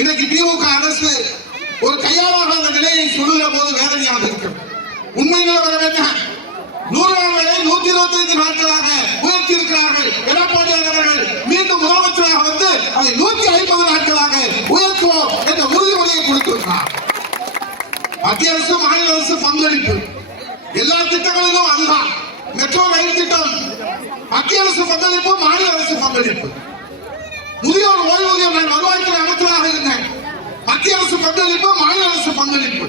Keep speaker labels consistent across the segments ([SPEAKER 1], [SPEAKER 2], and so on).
[SPEAKER 1] இன்னைக்கு திமுக அரசு ஒரு கையாளாகாத நிலையை சொல்லுகிற போது வேதனையாக இருக்கிறது உண்மை நிலவரம் என்ன நூறு வேலை நூத்தி இருபத்தி ஐந்து நாட்களாக உயர்த்தி இருக்கிறார்கள் எடப்பாடி அவர்கள். மீண்டும் முதலமைச்சராக வந்து அதை நூத்தி ஐம்பது நாட்களாக உயர்த்துவோம் என்ற உறுதிமொழியை கொடுத்திருக்கிறார். மத்திய அரசு மாநில அரசு பங்களிப்பு. எல்லா திட்டங்களிலும் அதுதான். மெட்ரோ ரயில் திட்டம். மத்திய அரசு பங்களிப்பு மாநில அரசு பங்களிப்பு. முதியோர் ஓய்வூதியம் வருவாய் வருவாய்த்துறை அமைச்சராக இருந்தேன் மத்திய அரசு பங்களிப்பு மாநில அரசு பங்களிப்பு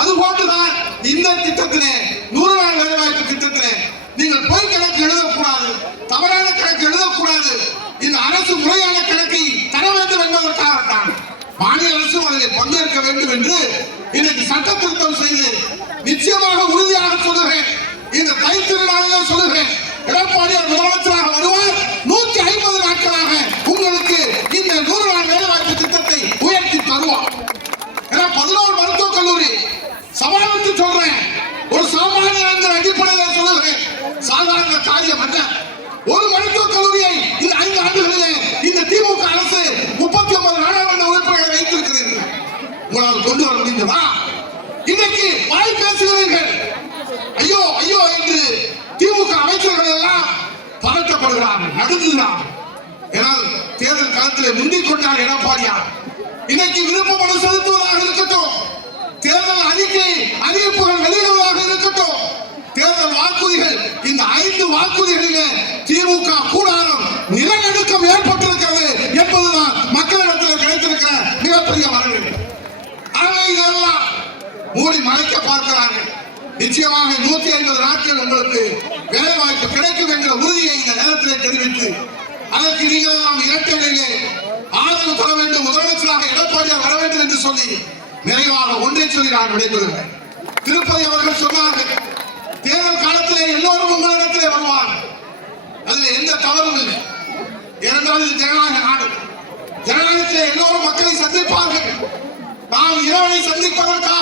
[SPEAKER 1] அதுபோன்றுதான் இந்த திட்டத்திலே நூறு நாள் வேலைவாய்ப்பு திட்டத்திலே நீங்கள் பொய் கணக்கு எழுதக்கூடாது தவறான கணக்கு எழுதக்கூடாது இந்த அரசு முறையான கணக்கை தர வேண்டும் என்பதற்காகத்தான் மாநில அதில் பங்கேற்க வேண்டும் என்று இன்னைக்கு சட்ட திருத்தம் செய்து நிச்சயமாக உறுதியாக சொல்லுகிறேன். இந்த தை சொல்லுகிறேன். எடப்பாடியார் முதலமைச்சராக வருவார். நூத்தி ஐம்பது நாட்களாக உங்களுக்கு இந்த நூறு நாள் வேலைவாய்ப்பு திட்டத்தை உயர்த்தி தருவார். ஏன்னா பதினோரு மருத்துவக் கல்லூரி. சமாளித்து சொல்றேன். ஒரு சாமானிய அடிப்படையில் சொல்லுகிறேன். சாதாரண காரியம் அல்ல ஒரு மருத்துவக் கல்லூரியை இந்த ஐந்து ஆண்டுகளிலே இந்த திமுக அரசு முப்பத்தி ஒன்பது நாடாளுமன்ற உறுப்பினர்களை வைத்திருக்கிறீர்கள் உங்களால் கொண்டு வர முடிந்ததா இன்னைக்கு வாய் பேசுகிறீர்கள். ஐயோ ஐயோ என்று திமுக அமைச்சர்கள் எல்லாம் பதட்டப்படுகிறார்கள் நடுங்குகிறார்கள். ஏனால் தேர்தல் காலத்தில் முந்திக் கொண்டார் எடப்பாடியார். இன்னைக்கு விருப்ப மனு செலுத்துவதாக இருக்கட்டும். தேர்தல் அறிக்கை அறிவிப்புகள் வெளியிடுவதாக இருக்கட்டும். தேர்தல் வாக்குறுதிகள் இந்த ஐந்து வாக்குறுதிகளிலே மூடி மறைக்க பார்க்கிறார்கள். நிச்சயமாக நூத்தி ஐம்பது நாட்கள் உங்களுக்கு வேலை வாய்ப்பு கிடைக்கும் என்ற உறுதியை இந்த நேரத்திலே தெரிவித்து அதற்கு நீங்கள் நாம் இரட்டை ஆதரவு தர வேண்டும் முதலமைச்சராக எடப்பாடியார் வர வேண்டும் என்று சொல்லி நிறைவாக ஒன்றை சொல்லி நான் விடைபெறுகிறேன். திருப்பதி அவர்கள் சொன்னார்கள் தேர்தல் காலத்திலே எல்லோரும் உங்களிடத்திலே வருவார் அதுல எந்த தவறும் இல்லை. இரண்டாவது ஜனநாயக நாடு. ஜனநாயகத்திலே எல்லோரும் மக்களை சந்திப்பார்கள். நாம் இறைவனை சந்திப்பதற்காக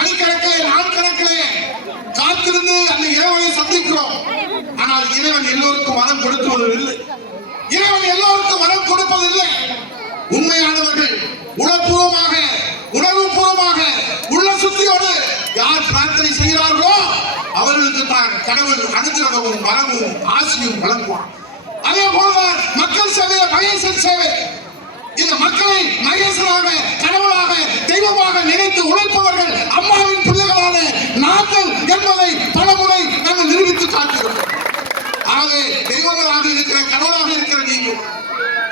[SPEAKER 1] மணிக்கணக்கில் நாட்கணக்கிலே காத்திருந்து அந்த இறைவனை சந்திக்கிறோம். ஆனால் இறைவன் எல்லோருக்கும் வரம் கொடுக்குவது இல்லை இறைவன் எல்லோருக்கும் வரம் கொடுப்பதில்லை. உண்மையானவர்கள் உளப்பூர்வமாக உணர்வு பூர்வமாக உள்ள சுத்தியோடு யார் பிரார்த்தனை செய்கிறார்களோ அவர்களுக்கு தான் கடவுள் அனுகிரகமும் வரமும் ஆசியும் வழங்குவான் அதே போலதான் மக்கள் சேவை மகேசன் சேவை. இந்த மக்களை மகேசனாக கடவுளாக ஆற்றல் என்பதை பலமுறை நாங்கள் நிரூபித்து காட்டுகிறோம் ஆகவே தெய்வங்களாக இருக்கிற கடவுளாக இருக்கிற நீங்கள்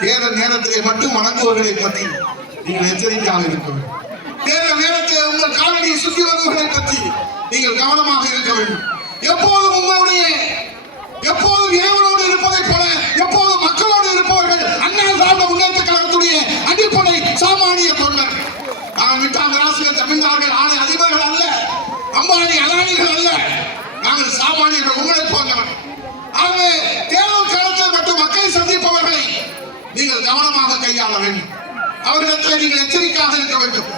[SPEAKER 1] தேர்தல் நேரத்திலே மட்டும் வணங்குவர்களை பற்றி நீங்கள் எச்சரிக்கையாக இருக்க வேண்டும் தேர்தல் நேரத்தில் உங்கள் காலடியை சுற்றி வருவர்களை பற்றி நீங்கள் கவனமாக இருக்க வேண்டும். எப்போதும் உங்களுடைய எப்போதும் இறைவனோடு இருப்பதைப் போல எப்போதும் மக்களோடு இருப்பவர்கள் அண்ணா திராவிட முன்னேற்ற கழகத்துடைய அடிப்படை சாமானிய தொண்டர். நான் விட்டாங்க ராசிகள் தமிழ்ந்தார்கள் அம்பானி அதானிகள் அல்ல. நாங்கள் சாமானியர்கள் உங்களை போன்றவர் ஆகவே தேர்தல் காலத்தில் மட்டும் மக்களை சந்திப்பவர்களை நீங்கள் கவனமாக கையாள வேண்டும். அவர்களிடத்தில் நீங்கள் எச்சரிக்கையாக இருக்க வேண்டும்.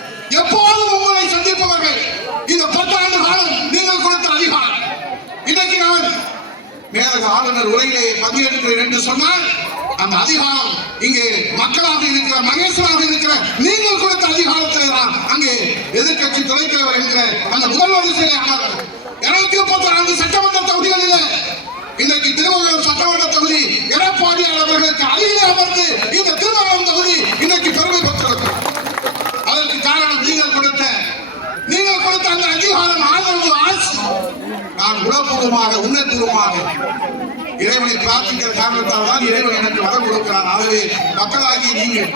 [SPEAKER 1] எப்போதும் உங்களை சந்திப்பவர்கள் இந்த பத்தாண்டு காலம் நீங்கள் கொடுத்த அதிகாரம். இன்னைக்கு நான் மேலக ஆளுநர் உரையிலே பங்கேற்கிறேன் என்று சொன்னால் அந்த அதிகாரம் இங்கே மக்களாக இருக்கிற மகேஸ்வராக இருக்கிற நீங்கள் எதிர்கட்சி எதிர்க்கட்சி துணைத்தலைவர் என்கிற அந்த முதல்வர் வரிசையிலே இருநூத்தி முப்பத்தி நான்கு சட்டமன்ற தொகுதிகளில் இன்றைக்கு திருமங்கலம் சட்டமன்ற தொகுதி எடப்பாடியார் அவர்களுக்கு அருகிலே அமர்ந்து இந்த திருமங்கலம் தொகுதி இன்றைக்கு பெருமை பெற்றிருக்கிறார் அதற்கு காரணம் நீங்கள் கொடுத்த நீங்கள் கொடுத்த அந்த அங்கீகாரம் ஆதரவு ஆட்சி. நான் உணர்வுபூர்வமாக உணர்வுபூர்வமாக இறைவனை பிரார்த்திக்கிற காரணத்தால் தான் இறைவன் எனக்கு வரம் கொடுக்கிறார் ஆகவே மக்களாகி நீங்கள்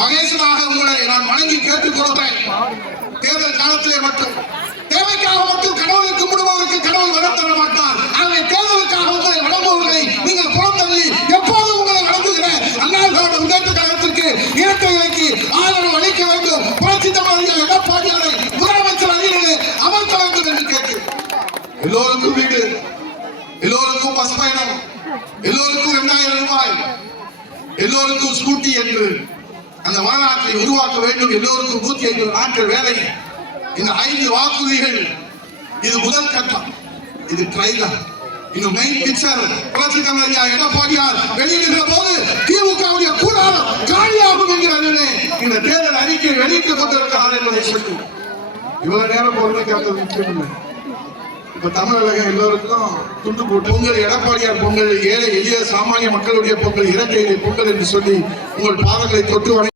[SPEAKER 1] மகேசனாக உங்களை நான் வணங்கி கேட்டுக் கொள்கிறேன். தேர்தல் காலத்திலே மட்டும். தேவைக்காக மட்டும் கடவுளை கும்பிடுபவருக்கு கடவுள் வரம் தர மாட்டார். ஆகவே தேர்தலுக்காக உங்களை வழங்குபவர்களை நீங்கள் புறம் தள்ளி எப்போது உங்களை வழங்குகிற அண்ணாதிராவிட முன்னேற்ற கழகத்திற்கு இரட்டை இலைக்கு ஆதரவு அளிக்க வேண்டும். புரட்சி தமிழர்கள் எடப்பாடியாரை முதலமைச்சர் அணியிலே அமர்த்த வேண்டும் என்று கேட்கிறேன் எல்லோருக்கும் வீடு. எல்லோருக்கும் பஸ் பயணம் எல்லோருக்கும் இரண்டாயிரம் ரூபாய். எல்லோருக்கும் ஸ்கூட்டி என்று. அந்த வரலாற்றை உருவாக்க வேண்டும். எல்லோருக்கும் நூத்தி ஐம்பது நாட்கள் வேலை. இந்த ஐந்து வாக்குறுதிகள் இது முதல் கட்டம். இது ட்ரைலர் இன்னும் மெயின் பிக்சர் புரட்சி தமிழர் எடப்பாடியார் வெளியிடுகிற போது திமுகவுடைய கூடாரம் காலியாகும் என்கிற இந்த தேர்தல் அறிக்கை வெளியிட்டுக் கொண்டிருக்கிறார் என்பதை சொல்லி இவ்வளவு நேரம் பொறுமை காத்தது முக்கியமில்லை. இப்ப தமிழகம் எல்லோருக்கும் துண்டு போட்டு பொங்கல் எடப்பாடியார் பொங்கல் ஏழை எளிய சாமானிய மக்களுடைய பொங்கல் இரட்டை பொங்கல் என்று சொல்லி உங்கள் பாதங்களை தொட்டு வணங்கி